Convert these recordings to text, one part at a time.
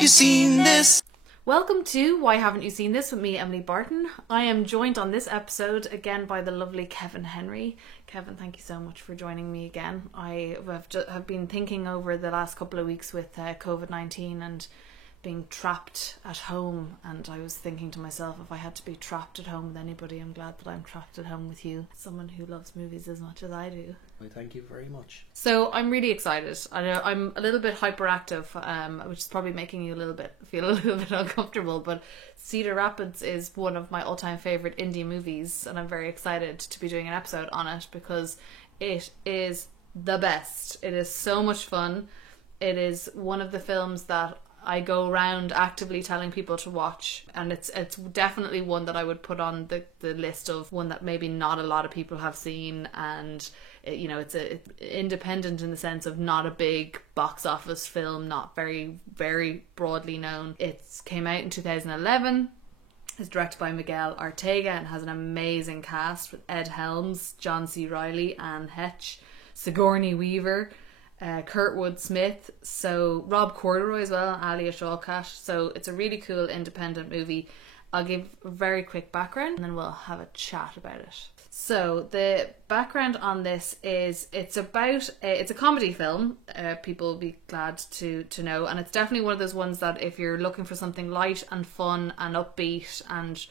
you seen this? Welcome to Why Haven't You Seen This with me, Emily Barton. I am joined on this episode again by the lovely Kevin Henry. Kevin, thank you so much for joining me again. I have been thinking over the last couple of weeks with COVID-19 and being trapped at home, and I was thinking to myself, if I had to be trapped at home with anybody, I'm glad that I'm trapped at home with you, someone who loves movies as much as I do. Well, thank you very much. So I'm really excited. I know I'm a little bit hyperactive, which is probably making you feel a little bit uncomfortable, but Cedar Rapids is one of my all-time favourite indie movies, and I'm very excited to be doing an episode on it because it is the best. It is so much fun. It is one of the films that I go around actively telling people to watch, and it's definitely one that I would put on the list of one that maybe not a lot of people have seen, and it's independent in the sense of not a big box office film, not very, very broadly known. It came out in 2011. It's directed by Miguel Ortega and has an amazing cast with Ed Helms, John C. Reilly, Anne Heche, Sigourney Weaver, Kurtwood Smith, so Rob Corduroy as well, Alia Shawkat. So it's a really cool independent movie. I'll give a very quick background and then we'll have a chat about it. So the background on this is it's a comedy film. People will be glad to know, and it's definitely one of those ones that if you're looking for something light and fun and upbeat and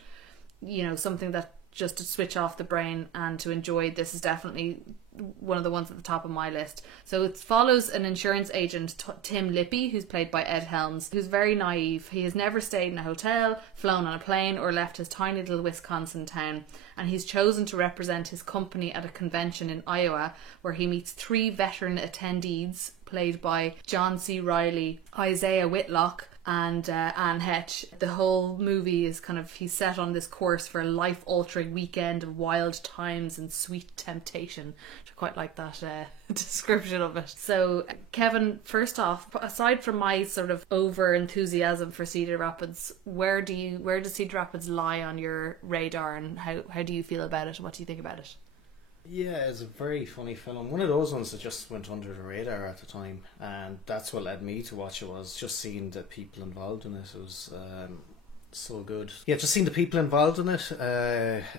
something that just to switch off the brain and to enjoy, this is definitely one of the ones at the top of my list. So it follows an insurance agent, Tim Lippy, who's played by Ed Helms, who's very naive. He has never stayed in a hotel, flown on a plane, or left his tiny little Wisconsin town, and he's chosen to represent his company at a convention in Iowa where he meets three veteran attendees played by John C. Reilly, Isaiah Whitlock, and Anne Heche. The whole movie is he's set on this course for a life-altering weekend of wild times and sweet temptation. I quite like that description of it. So, Kevin, first off, aside from my sort of over-enthusiasm for Cedar Rapids, where does Cedar Rapids lie on your radar, and how do you feel about it? What do you think about it? Yeah, it's a very funny film. One of those ones that just went under the radar at the time, and that's what led me to watch it, was just seeing the people involved in it. It was so good. Yeah, just seeing the people involved in it.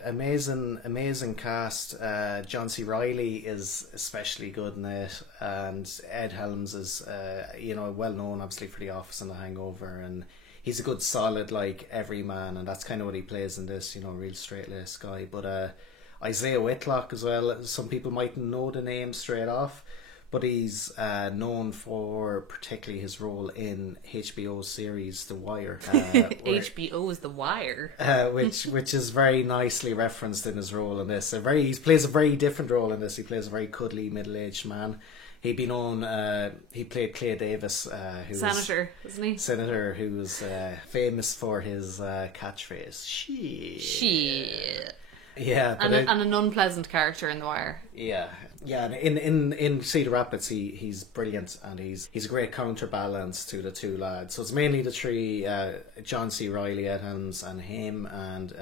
Amazing cast. John C. Reilly is especially good in it, and Ed Helms is well known obviously for The Office and The Hangover, and he's a good solid everyman, and that's kind of what he plays in this. Real straight-laced guy, but Isaiah Whitlock as well. Some people mightn't know the name straight off, but he's known for particularly his role in HBO's series The Wire. HBO's The Wire, which is very nicely referenced in his role in this. He plays a very different role in this. He plays a very cuddly middle-aged man. He'd been on. He played Clay Davis, Senator, wasn't he? Senator, who was famous for his catchphrase "Shit." Yeah, and an unpleasant character in The Wire. Yeah. In Cedar Rapids, he's brilliant, and he's a great counterbalance to the two lads. So it's mainly the three: John C. Reilly, Ed Helms, and him, and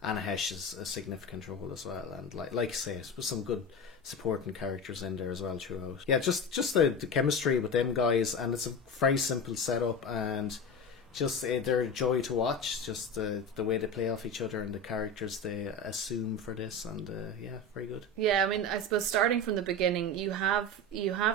Anna Heche is a significant role as well. And like you say, there's some good supporting characters in there as well throughout. Yeah, just the chemistry with them guys, and it's a very simple setup, and just they're a joy to watch. Just the way they play off each other and the characters they assume for this, and very good. Yeah, I mean, I suppose starting from the beginning, you have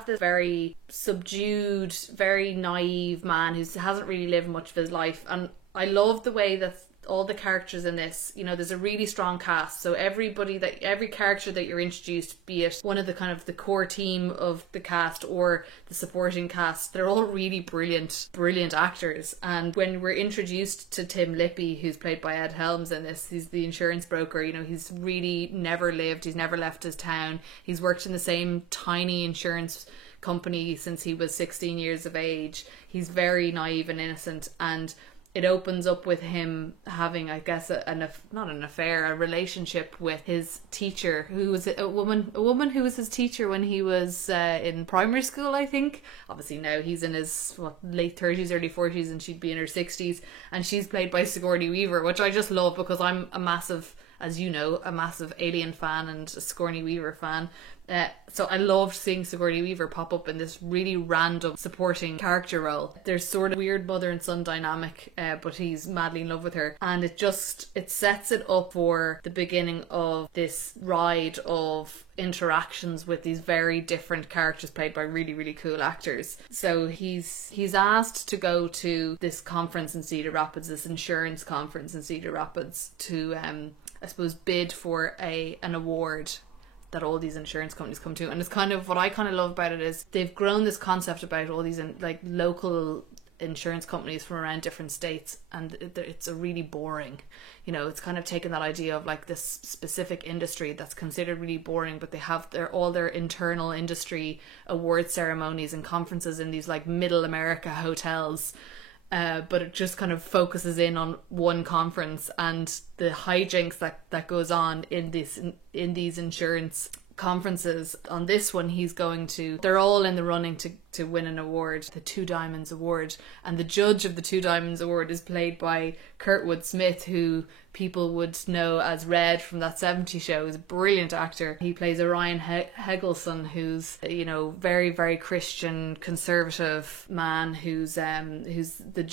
this very subdued, very naive man who hasn't really lived much of his life, and I love the way that all the characters in this, there's a really strong cast. So every character that you're introduced, be it one of the core team of the cast or the supporting cast, they're all really brilliant actors. And when we're introduced to Tim Lippy, who's played by Ed Helms in this, he's the insurance broker. He's really never left his town. He's worked in the same tiny insurance company since he was 16 years of age. He's very naive and innocent, and it opens up with him having, I guess, a relationship with his teacher, who was a woman who was his teacher when he was in primary school, I think. Obviously now he's in his late 30s, early 40s, and she'd be in her 60s, and she's played by Sigourney Weaver, which I just love because I'm a massive as you know, a massive Alien fan and a Sigourney Weaver fan. So I loved seeing Sigourney Weaver pop up in this really random supporting character role. There's sort of weird mother and son dynamic, but he's madly in love with her, and it sets it up for the beginning of this ride of interactions with these very different characters played by really, really cool actors. So he's asked to go to this conference in Cedar Rapids, this insurance conference in Cedar Rapids, to I suppose bid for an award that all these insurance companies come to. And it's kind of what I kind of love about it is they've grown this concept about all these like local insurance companies from around different states, and it's a really boring, you know, it's kind of taken that idea of like this specific industry that's considered really boring, but they have all their internal industry award ceremonies and conferences in these like middle America hotels. But it just kind of focuses in on one conference and the hijinks that goes on in these insurance conferences. On this one, they're all in the running to win an award, the Two Diamonds Award, and the judge of the Two Diamonds Award is played by Kurtwood Smith, who people would know as Red from That 70s Show. He's a brilliant actor. He plays Orion Hegelson, who's, you know, very, very Christian conservative man who's the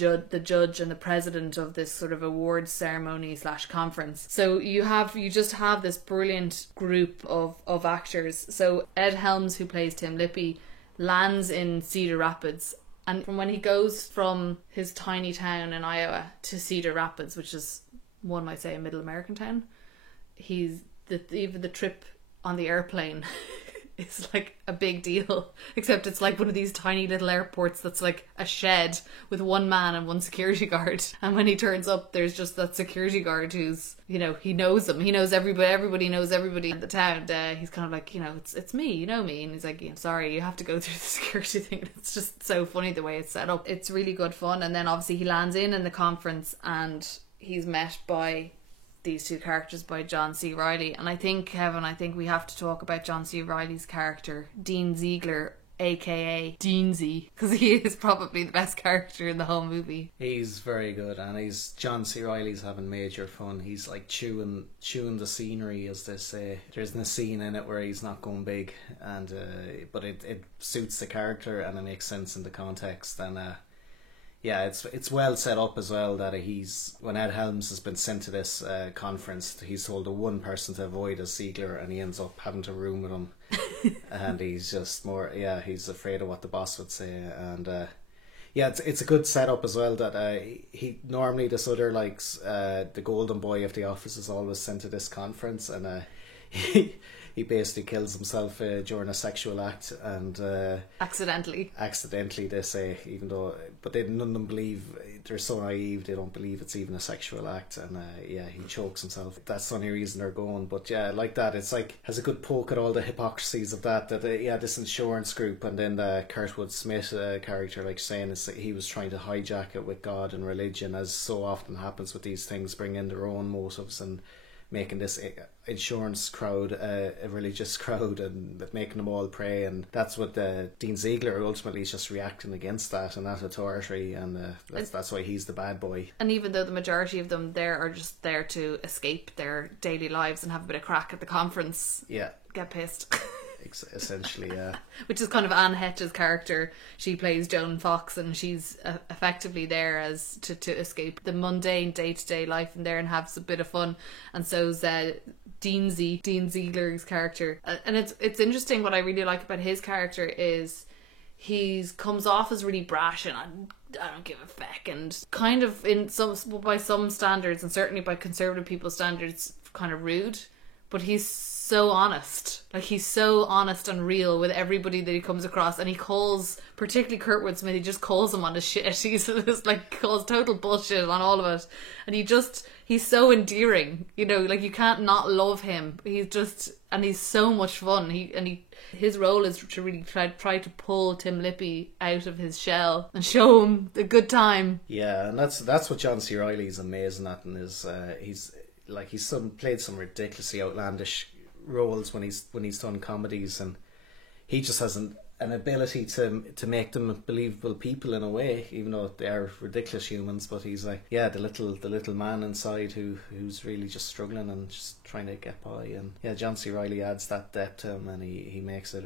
judge and the president of this sort of awards ceremony / conference. So you just have this brilliant group of actors. So Ed Helms, who plays Tim Lippy, lands in Cedar Rapids, and from when he goes from his tiny town in Iowa to Cedar Rapids, which is, one might say, a middle American town, even the trip on the airplane is like a big deal, except it's like one of these tiny little airports that's like a shed with one man and one security guard, and when he turns up there's just that security guard who's, you know, he knows him, he knows everybody knows everybody in the town. He's kind of like, you know, it's me, you know me, and he's like, yeah, sorry, you have to go through the security thing. It's just so funny the way it's set up. It's really good fun. And then obviously he lands in the conference and he's met by these two characters, by John C. Reilly. And I think, Kevin, we have to talk about John C. Reilly's character, Dean Ziegler, aka Deansy, because he is probably the best character in the whole movie. He's very good, and John C. Reilly's having major fun. He's like chewing the scenery, as they say. There's no scene in it where he's not going big, and but it suits the character and it makes sense in the context. And yeah, it's well set up as well that when Ed Helms has been sent to this conference, he's told the one person to avoid as Ziegler, and he ends up having to room with him. And he's just he's afraid of what the boss would say. And it's a good setup as well that he normally, this other, like the golden boy of the office, is always sent to this conference, and he basically kills himself during a sexual act, and accidentally they say, but none of them believe, they're so naive they don't believe it's even a sexual act, and he chokes himself. That's the only reason they're going. But yeah, like that, it's like has a good poke at all the hypocrisies of that this insurance group, and then the Kurtwood Smith character, like saying he was trying to hijack it with God and religion, as so often happens with these things, bring in their own motives and making this insurance crowd a religious crowd and making them all pray. And that's what Dean Ziegler ultimately is just reacting against that and that authority, and that's why he's the bad boy. And even though the majority of them there are just there to escape their daily lives and have a bit of crack at the conference, get pissed. Essentially, yeah. Which is kind of Anne Hetch's character. She plays Joan Fox, and she's effectively there as to escape the mundane day-to-day life in there and have a bit of fun. And so's Dean Ziegler's character. And it's interesting. What I really like about his character is he comes off as really brash and I don't give a feck, and kind of by some standards, and certainly by conservative people's standards, kind of rude. But he's so honest. Like, he's so honest and real with everybody that he comes across, and he calls, particularly Kurtwood Smith, he just calls him on his shit. He's just like, calls total bullshit on all of it. And he's so endearing, you know, like you can't not love him. And he's so much fun. His role is to really try to pull Tim Lippy out of his shell and show him the good time. Yeah, and that's what John C. Reilly's amazing at, and he's played some ridiculously outlandish roles when he's done comedies, and he just has an ability to make them believable people in a way, even though they are ridiculous humans. But he's like, yeah, the little man inside who's really just struggling and just trying to get by. And yeah, John C. Reilly adds that depth to him, and he makes it.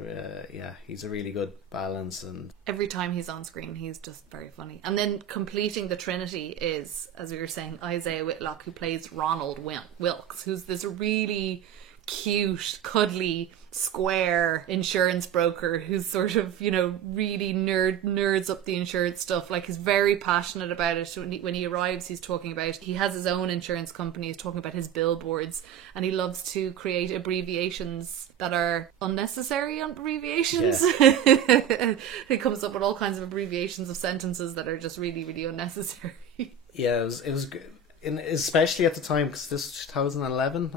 He's a really good balance. And every time he's on screen, he's just very funny. And then completing the trinity is, as we were saying, Isaiah Whitlock, who plays Ronald Wilkes, who's this really cute, cuddly, square insurance broker who's sort of, you know, really nerds up the insurance stuff. Like, he's very passionate about it. When he arrives, he's talking about, he has his own insurance company, he's talking about his billboards, and he loves to create abbreviations that are unnecessary abbreviations. Yeah. He comes up with all kinds of abbreviations of sentences that are just really, really unnecessary. Yeah, it was good. Especially at the time, because this was 2011.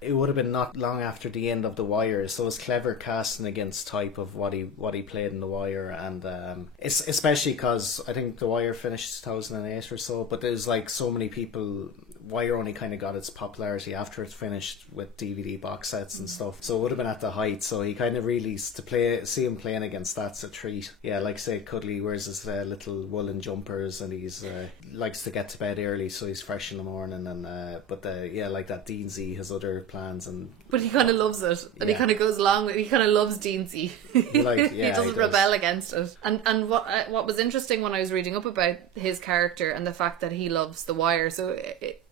It would have been not long after the end of The Wire, so it was clever casting against type of what he played in The Wire, and it's especially because I think The Wire finished 2008 or so, but there's like so many people. Wire only kind of got its popularity after it finished with DVD box sets and stuff, so it would have been at the height. So he kind of really see him playing against that's a treat. Yeah, like say Cuddly wears his little woolen jumpers, and he's likes to get to bed early so he's fresh in the morning. And like that Deansy has other plans, but he kind of loves it, and he kind of goes along with. He kind of loves Deansy. He doesn't rebel against it. And what was interesting when I was reading up about his character and the fact that he loves The Wire, so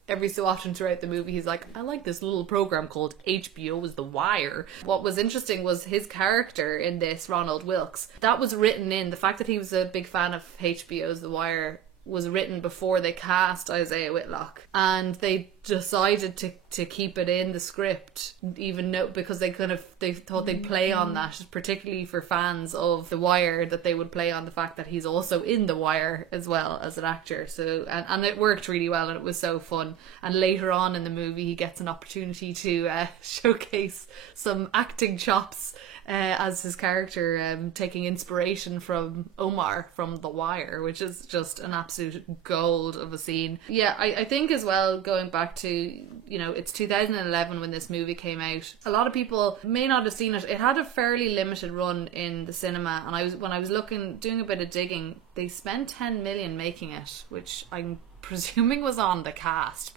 every so often throughout the movie he's like, I like this little program called HBO's The Wire. What was interesting was his character in this, Ronald Wilkes, that was written in, the fact that he was a big fan of HBO's The Wire was written before they cast Isaiah Whitlock, and they decided to keep it in the script, even though, because they thought they'd play on that, particularly for fans of The Wire, that they would play on the fact that he's also in The Wire as well as an actor. So and it worked really well, and it was so fun. And later on in the movie he gets an opportunity to showcase some acting chops as his character, taking inspiration from Omar from The Wire, which is just an absolute gold of a scene. Yeah, I think as well, going back to, you know, it's 2011 when this movie came out. A lot of people may not have seen it. It had a fairly limited run in the cinema, and when I was doing a bit of digging, they spent 10 million making it, which I'm presuming was on the cast,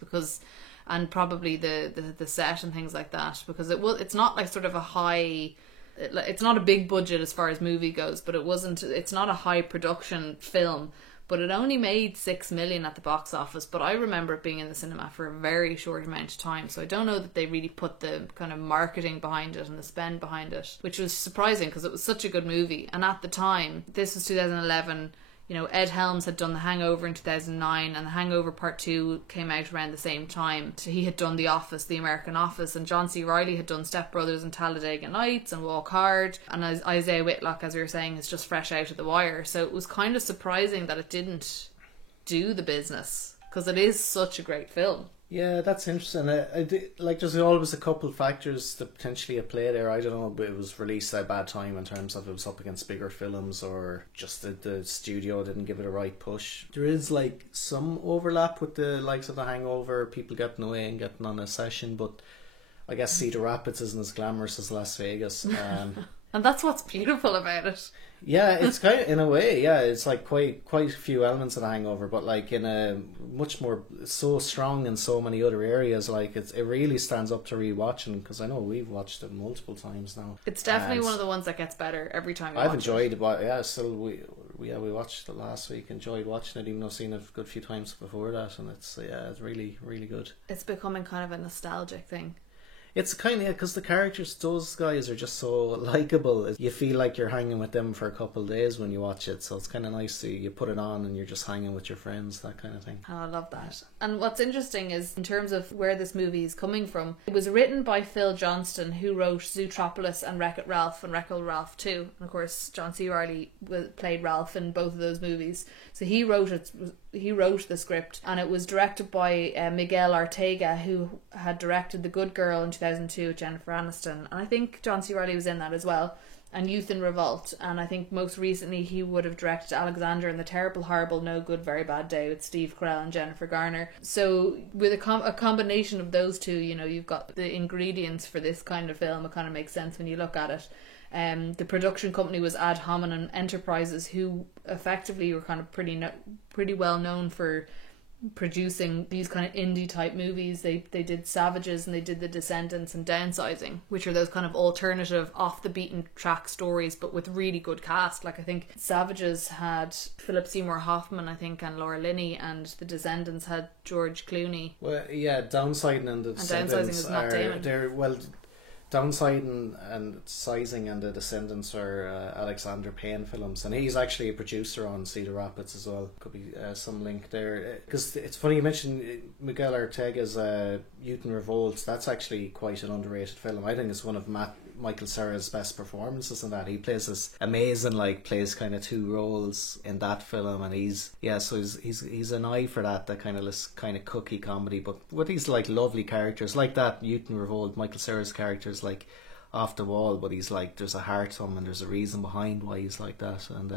and probably the set and things like that, because it's not like sort of a high. It's not a big budget as far as movie goes, but it's not a high production film, but it only made 6 million at the box office. But I remember it being in the cinema for a very short amount of time, so I don't know that they really put the kind of marketing behind it and the spend behind it, which was surprising because it was such a good movie. And at the time, this was 2011, you know, Ed Helms had done The Hangover in 2009, and The Hangover Part 2 came out around the same time. So he had done The Office, The American Office, and John C. Reilly had done Step Brothers and Talladega Nights and Walk Hard. And Isaiah Whitlock, as we were saying, is just fresh out of The Wire. So it was kind of surprising that it didn't do the business, because it is such a great film. Yeah, that's interesting. There's always a couple factors that potentially at play there. I don't know, but it was released at a bad time in terms of it was up against bigger films, or just the studio didn't give it a right push. There is like some overlap with the likes of The Hangover, people getting away and getting on a session, but I guess Cedar Rapids isn't as glamorous as Las Vegas. And that's what's beautiful about it. Yeah, it's kind of, in a way, yeah, it's like quite a few elements of The Hangover, but like in a much more, so strong in so many other areas. Like it really stands up to rewatching, because I know we've watched it multiple times now. It's definitely one of the ones that gets better every time you I've enjoyed it, but yeah, still we watched it last week, enjoyed watching it, even though I've seen it a good few times before that, and it's really, really good. It's becoming kind of a nostalgic thing. It's kind of, because the characters, those guys are just so likeable. You feel like you're hanging with them for a couple of days when you watch it. So it's kind of nice to, you put it on and you're just hanging with your friends, that kind of thing. Oh, I love that. And what's interesting is, in terms of where this movie is coming from, it was written by Phil Johnston, who wrote Zootropolis and Wreck-It Ralph and Wreck-It Ralph 2. And of course, John C. Reilly played Ralph in both of those movies. So he wrote the script, and it was directed by Miguel Ortega, who had directed The Good Girl in 2002 with Jennifer Aniston, and I think John C. Reilly was in that as well, and Youth in Revolt, and I think most recently he would have directed Alexander and the Terrible, Horrible, No Good, Very Bad Day with Steve Carell and Jennifer Garner. So with a combination of those two, you know, you've got the ingredients for this kind of film. It kind of makes sense when you look at it. The production company was Ad Hominem Enterprises, who effectively were kind of pretty well known for producing these kind of indie type movies. They did Savages, and they did The Descendants and Downsizing, which are those kind of alternative off the beaten track stories but with really good cast. Like I think Savages had Philip Seymour Hoffman, I think, and Laura Linney, and The Descendants had George Clooney. Well, yeah, Downsizing and The Descendants is Matt Damon. They're well, Downsizing and Sizing and The Descendants are Alexander Payne films, and he's actually a producer on Cedar Rapids as well. Could be some link there, because it's funny you mentioned Miguel Ortega's Youth in Revolt. That's actually quite an underrated film. I think it's one of Michael Cera's best performances in that. He plays this amazing, like, plays kind of two roles in that film, and he's an eye for that kind of cookie comedy, but with these like lovely characters like that. Youth in Revolt, Michael Cera's character's like off the wall, but he's like, there's a heart to him and there's a reason behind why he's like that, and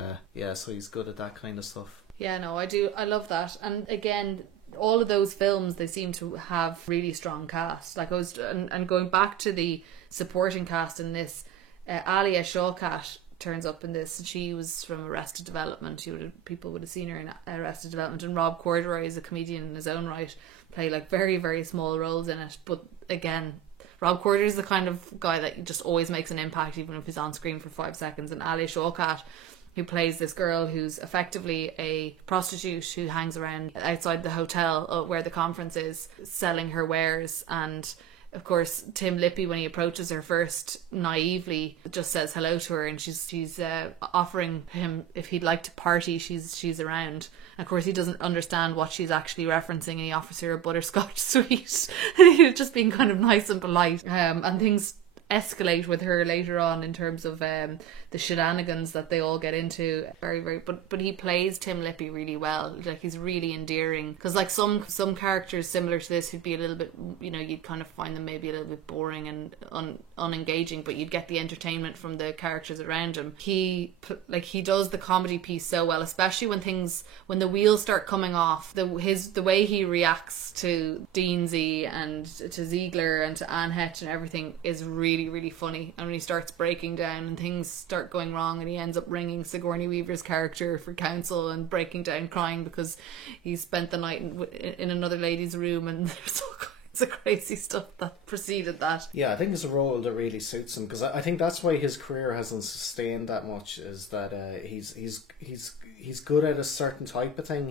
so he's good at that kind of stuff. Yeah, no, I love that. And again, all of those films, they seem to have really strong cast. Like and going back to the supporting cast in this, Alia Shawkat turns up in this. She was from Arrested Development. People would have seen her in Arrested Development. And Rob Corddry is a comedian in his own right, play like very, very small roles in it. But again, Rob Corddry is the kind of guy that just always makes an impact, even if he's on screen for 5 seconds. And Alia Shawkat, who plays this girl who's effectively a prostitute who hangs around outside the hotel where the conference is, selling her wares. And of course, Tim Lippy, when he approaches her first, naively just says hello to her, and she's offering him if he'd like to party, she's around. And of course, he doesn't understand what she's actually referencing, and he offers her a butterscotch sweet. He's just being kind of nice and polite, and things escalate with her later on in terms of the shenanigans that they all get into. Very, very, but he plays Tim Lippy really well. Like, he's really endearing, because like some characters similar to this who'd be a little bit, you'd kind of find them maybe a little bit boring and unengaging, but you'd get the entertainment from the characters around him. He does the comedy piece so well, especially when the wheels start coming off. The way he reacts to Deansy and to Ziegler and to Anne Hetch and everything is really, really funny. And when he starts breaking down and things start going wrong, and he ends up ringing Sigourney Weaver's character for counsel and breaking down crying because he spent the night in another lady's room, and there's all kinds of crazy stuff that preceded that. Yeah, I think it's a role that really suits him, because I think that's why his career hasn't sustained that much, is that he's good at a certain type of thing.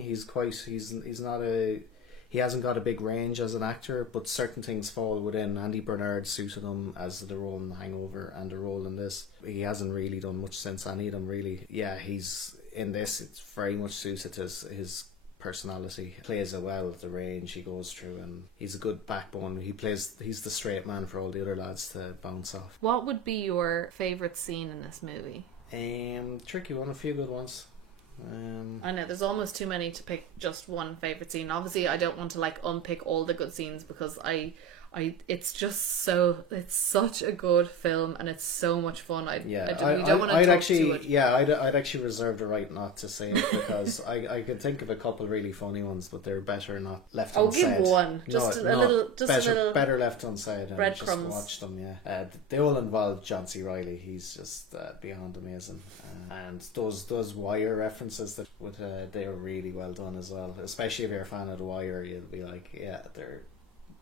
He hasn't got a big range as an actor, but certain things fall within. Andy Bernard suited him as the role in Hangover and the role in this. He hasn't really done much since any of them, really. Yeah, he's in this. It's very much suited to his personality. He plays it well, the range he goes through, and he's a good backbone. He's the straight man for all the other lads to bounce off. What would be your favourite scene in this movie? Tricky one, a few good ones. I know there's almost too many to pick just one favourite scene. Obviously, I don't want to like unpick all the good scenes, because it's such a good film, and it's so much fun. I'd actually reserve the right not to say it, because I could think of a couple really funny ones, but they're better not left unsaid. I'll give one. Better left unsaid. Breadcrumbs. Just watch them. Yeah. They all involve John C. Reilly. He's just beyond amazing. And those Wire references they are really well done as well. Especially if you're a fan of The Wire, you'll be like, yeah, they're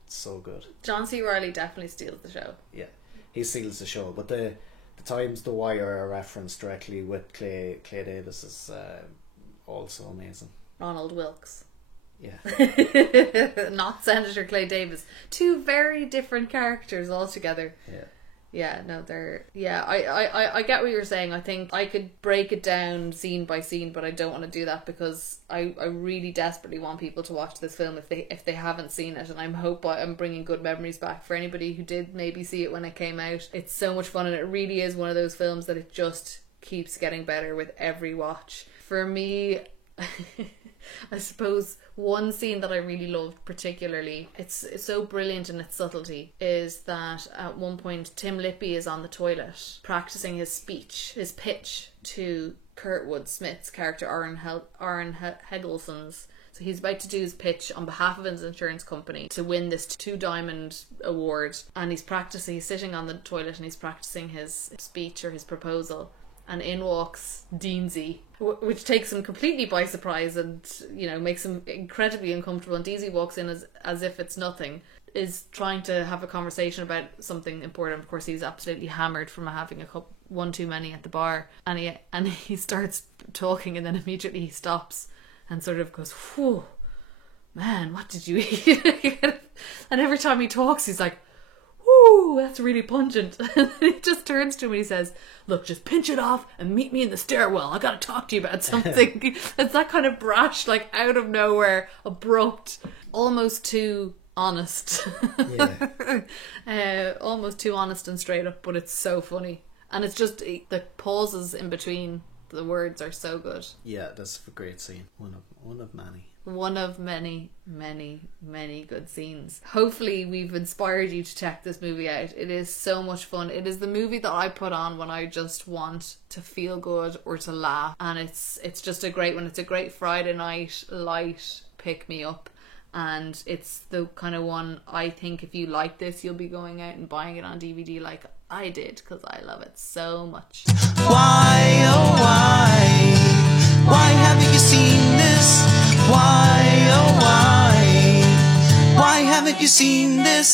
so good. John C. Reilly definitely steals the show. Yeah, he steals the show. But the times The Wire are referenced directly with Clay Davis is also amazing. Ronald Wilkes. Yeah. Not Senator Clay Davis. Two very different characters altogether. Yeah. Yeah, no, I get what you're saying. I think I could break it down scene by scene, but I don't want to do that, because I really desperately want people to watch this film if they haven't seen it, and I'm bringing good memories back for anybody who did maybe see it when it came out. It's so much fun, and it really is one of those films that it just keeps getting better with every watch. For me, I suppose one scene that I really loved particularly, it's so brilliant in its subtlety, is that at one point Tim Lippy is on the toilet practicing his pitch to Kurtwood Smith's character, Aaron Heggleson's So he's about to do his pitch on behalf of his insurance company to win this 2 diamond award. And he's practicing, he's sitting on the toilet and he's practicing his speech or his proposal. And in walks Deansy, which takes him completely by surprise and, makes him incredibly uncomfortable. And Deansy walks in as if it's nothing, is trying to have a conversation about something important. Of course, he's absolutely hammered from having one too many at the bar. And he starts talking and then immediately he stops and sort of goes, whew, man, what did you eat? And every time he talks, he's like, whoo, that's really pungent. And he just turns to him and he says, look, just pinch it off and meet me in the stairwell. I gotta talk to you about something. It's that kind of brash, like out of nowhere, abrupt, almost too honest. Almost too honest and straight up, but it's so funny. And it's just the pauses in between the words are so good. Yeah, that's a great scene. One of many. One of many, many, many good scenes. Hopefully we've inspired you to check this movie out. It is so much fun. It is the movie that I put on when I just want to feel good or to laugh. And it's just a great one. It's a great Friday night light pick me up. And it's the kind of one I think if you like this, you'll be going out and buying it on DVD like I did, because I love it so much. Why, oh why haven't you seen this? Why, oh why haven't you seen this?